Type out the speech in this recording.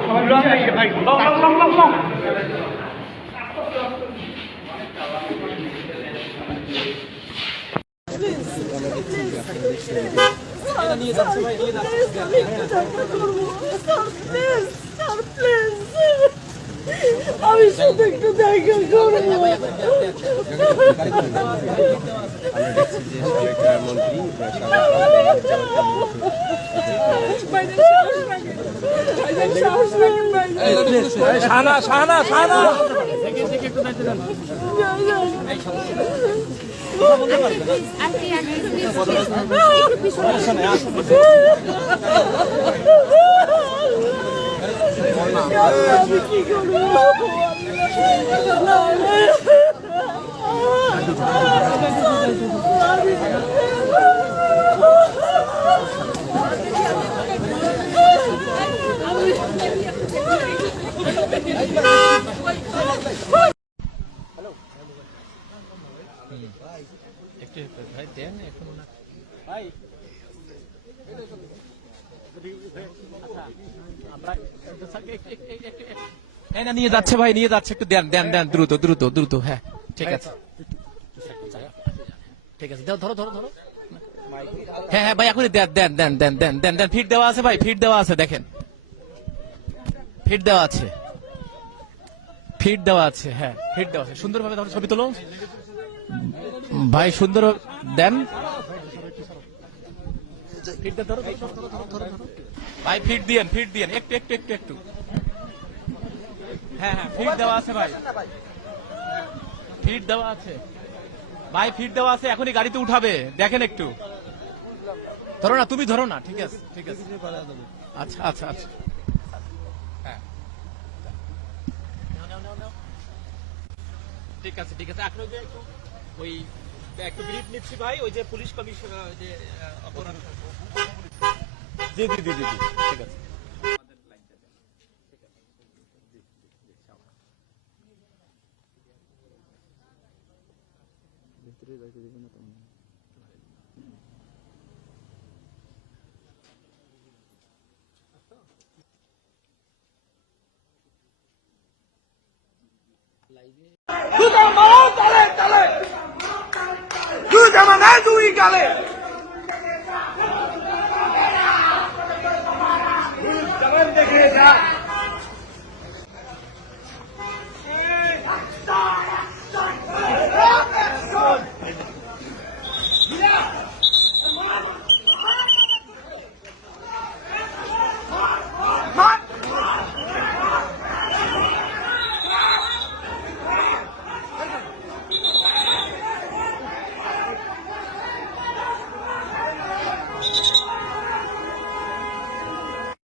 সবাই মিলে আসে ভাই long long long long long আমি শুধু একটু দেখা করবো শাহানা শাহানা শাহানা আন্টি আন্টি একটু পিছনে কি এই না নিয়ে যাচ্ছে ভাই নিয়ে যাচ্ছে একটু দেন দেন দেন দ্রুত দ্রুত দ্রুত হ্যাঁ ঠিক আছে ঠিক আছে ধরো ধরো ধরো হ্যাঁ হ্যাঁ ভাই এখনই দেন দেন দেন দেন দেন দেন দেন ফিট দেওয়া আছে ভাই ফিট দেওয়া আছে দেখেন ফিট দেওয়া আছে ফিট দেওয়া আছে হ্যাঁ ফিট দেওয়া আছে সুন্দরভাবে ধরো ছবি তোলো ভাই সুন্দর দেন। ভাই ফিট দিয়েন ফিট দিয়েন একটু একটু একটু একটু হ্যাঁ হ্যাঁ ফিট দেওয়া আছে ভাই। ফিট দেওয়া আছে। ভাই ফিট দেওয়া আছে এখনই গাড়িতে উঠাবে। দেখেন একটু। ধরো না তুমি ধরো না ঠিক আছে ঠিক আছে। আচ্ছা আচ্ছা আচ্ছা। হ্যাঁ। ঠিক আছে ঠিক আছে। এখন যে একটু ওই একটু ব্রিফ নিচ্ছি ভাই ওই যে পুলিশ কমিশন যে অপরাধ। জি জি জি জি, ঠিক আছে। স্ত্রীর বাড়িতে দেবে না তেমন দুই গালে দেখে